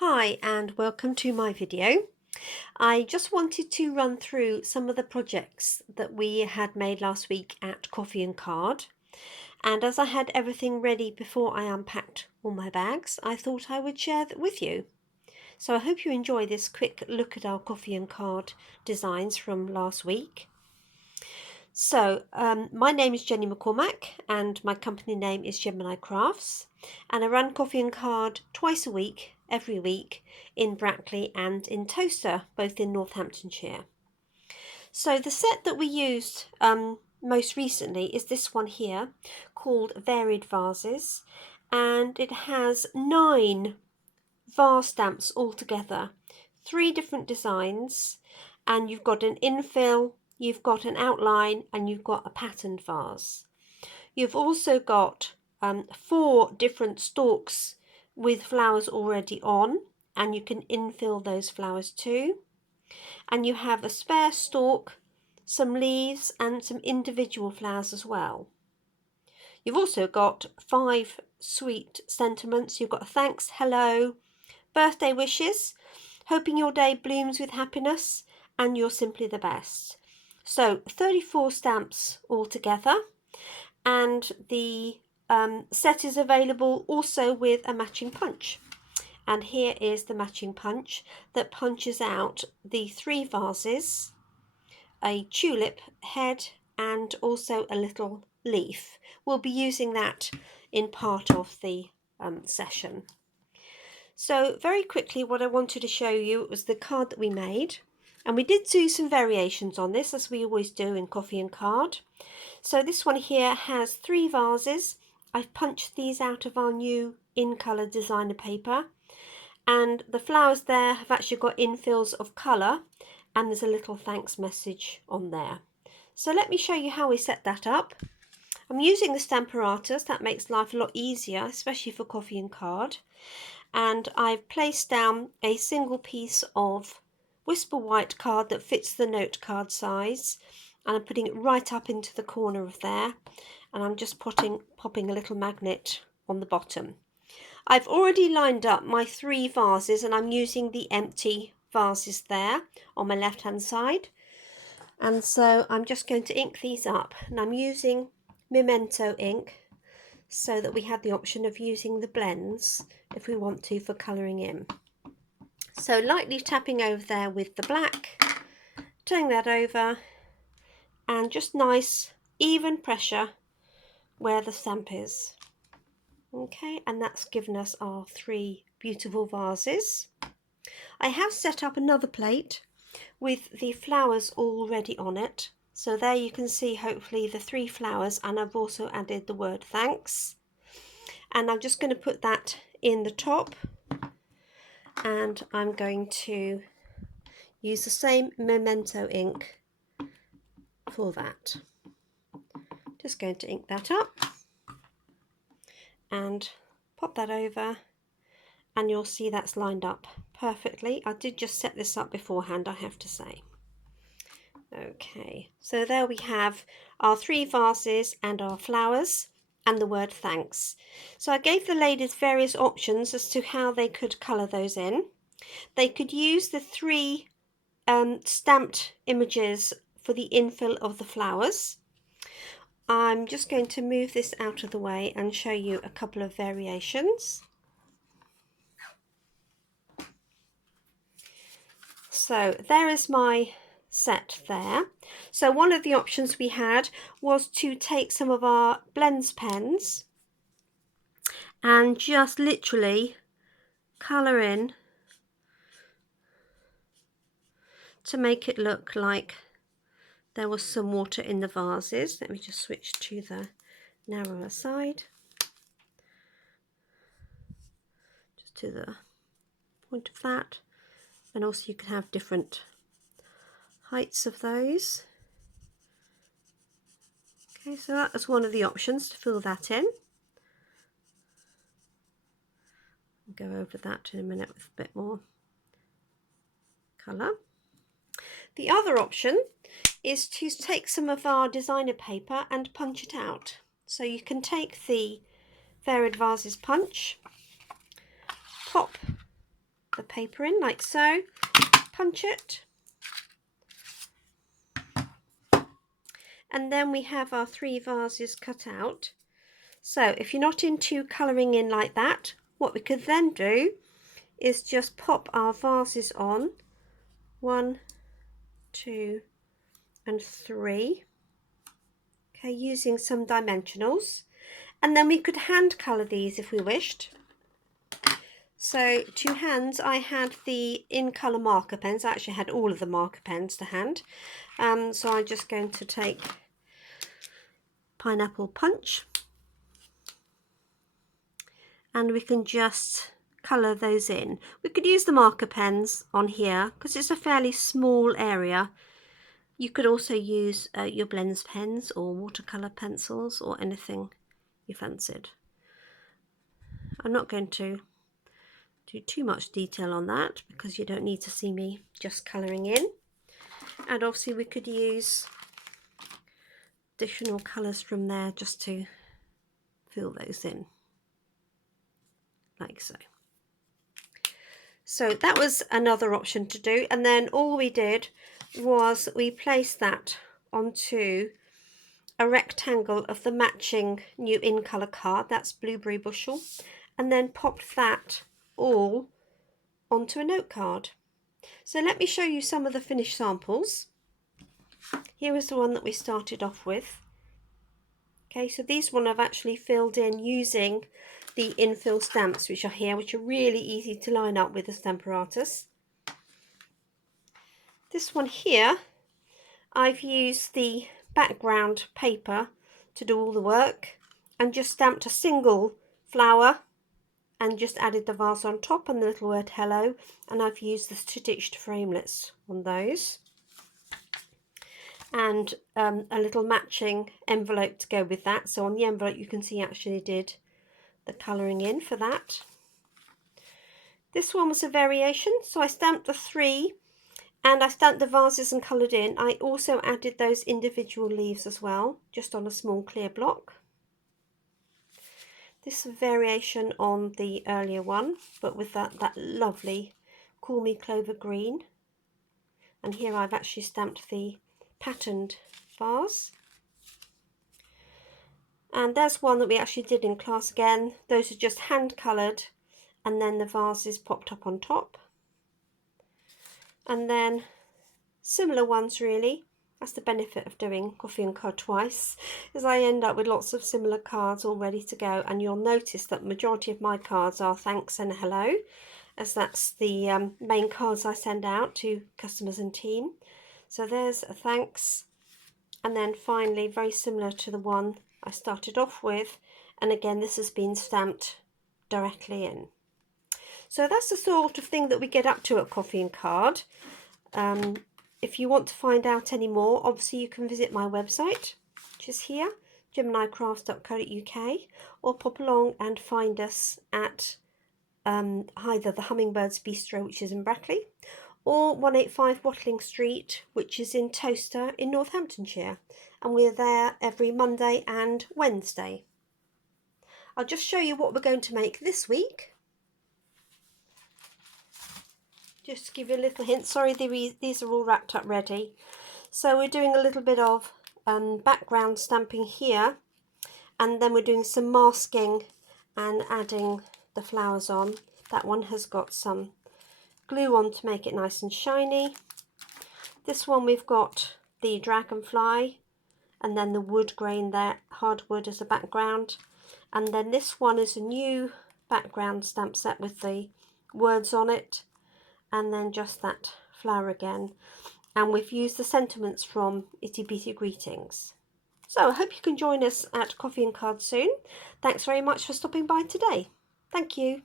Hi and welcome to my video. I just wanted to run through some of the projects that we had made last week at Coffee and Card, and as I had everything ready before I unpacked all my bags, I thought I would share that with you. So I hope you enjoy this quick look at our Coffee and Card designs from last week. So my name is Jenny McCormac and my company name is Gemini Crafts, and I run Coffee and Card twice a week, every week, in Brackley and in Toaster, both in Northamptonshire. So the set that we used most recently is this one here called Varied Vases, and it has 9 vase stamps altogether, 3 different designs, and you've got an infill, you've got an outline, and you've got a patterned vase. You've also got 4 different stalks with flowers already on, and you can infill those flowers too. And you have a spare stalk, some leaves, and some individual flowers as well. You've also got 5 sweet sentiments. You've got thanks, hello, birthday wishes, hoping your day blooms with happiness, and you're simply the best. So 34 stamps altogether, and the set is available also with a matching punch. And here is the matching punch that punches out the 3 vases, a tulip head, and also a little leaf. We'll be using that in part of the session. So very quickly, what I wanted to show you was the card that we made, and we did do some variations on this, as we always do in Coffee and Card. So this one here has 3 vases. I've punched these out of our new in colour designer paper, and the flowers there have actually got infills of colour, and there's a little thanks message on there. So let me show you how we set that up. I'm using the Stamparatus. That makes life a lot easier, especially for Coffee and Card. And I've placed down a single piece of Whisper White card that fits the note card size, and I'm putting it right up into the corner of there, and I'm just popping a little magnet on the bottom. I've already lined up my 3 vases, and I'm using the empty vases there on my left hand side, and so I'm just going to ink these up, and I'm using Memento ink so that we have the option of using the blends if we want to for colouring in. So lightly tapping over there with the black, turning that over, and just nice even pressure where the stamp is. Okay, and that's given us our 3 beautiful vases. I have set up another plate with the flowers already on it. So there you can see hopefully the 3 flowers, and I've also added the word thanks. And I'm just going to put that in the top, and I'm going to use the same Memento ink for that. Just going to ink that up and pop that over, and you'll see that's lined up perfectly. I did just set this up beforehand, I have to say. Okay, so there we have our 3 vases and our flowers and the word thanks. So I gave the ladies various options as to how they could colour those in. They could use the 3 stamped images for the infill of the flowers. I'm just going to move this out of the way and show you a couple of variations. So there is my set there. So one of the options we had was to take some of our blends pens and just literally colour in to make it look like there was some water in the vases. Let me just switch to the narrower side, just to the point of that. And also you can have different heights of those. Okay, so that was one of the options to fill that in. I'll go over that in a minute with a bit more colour. The other option is to take some of our designer paper and punch it out. So you can take the Varied Vases punch, pop the paper in like so, punch it, and then we have our 3 vases cut out. So if you're not into colouring in like that, what we could then do is just pop our vases on 1, 2 and 3, okay, using some dimensionals, and then we could hand colour these if we wished. So to hands, I had the in colour marker pens. I actually had all of the marker pens to hand, so I'm just going to take Pineapple Punch, and we can just colour those in. We could use the marker pens on here because it's a fairly small area. You could also use your blends pens or watercolour pencils or anything you fancied. I'm not going to do too much detail on that because you don't need to see me just colouring in. And obviously we could use additional colours from there just to fill those in, like so. So that was another option to do, and then all we did was we placed that onto a rectangle of the matching new in colour card, that's Blueberry Bushel, and then popped that all onto a note card. So let me show you some of the finished samples. Here is the one that we started off with. Okay, so these one I've actually filled in using the infill stamps which are here, which are really easy to line up with the Stamparatus. This one here, I've used the background paper to do all the work and just stamped a single flower and just added the vase on top and the little word hello, and I've used the stitched framelits on those, and a little matching envelope to go with that. So on the envelope you can see I actually did the colouring in for that. This one was a variation, so I stamped the 3 and I stamped the vases and coloured in. I also added those individual leaves as well, just on a small clear block. This is a variation on the earlier one, but with that lovely Call Me Clover green. And here I've actually stamped the patterned vase. And there's one that we actually did in class again. Those are just hand coloured, and then the vases popped up on top. And then similar ones really. That's the benefit of doing coffee and card twice, is I end up with lots of similar cards all ready to go, and you'll notice that the majority of my cards are thanks and hello, as that's the main cards I send out to customers and team. So there's a thanks, and then finally very similar to the one I started off with, and again this has been stamped directly in. So that's the sort of thing that we get up to at Coffee and Card. If you want to find out any more, obviously you can visit my website, which is here, geminicrafts.co.uk, or pop along and find us at either the Hummingbird's Bistro, which is in Brackley, or 185 Watling Street, which is in Towcester in Northamptonshire, and we're there every Monday and Wednesday. I'll just show you what we're going to make this week. Just to give you a little hint, sorry these are all wrapped up ready. So we're doing a little bit of background stamping here, and then we're doing some masking and adding the flowers on. That one has got some glue on to make it nice and shiny. This one we've got the dragonfly and then the wood grain there, hardwood as a background. And then this one is a new background stamp set with the words on it, and then just that flower again. And we've used the sentiments from Itty Bitty Greetings. So I hope you can join us at Coffee and Card soon. Thanks very much for stopping by today. Thank you.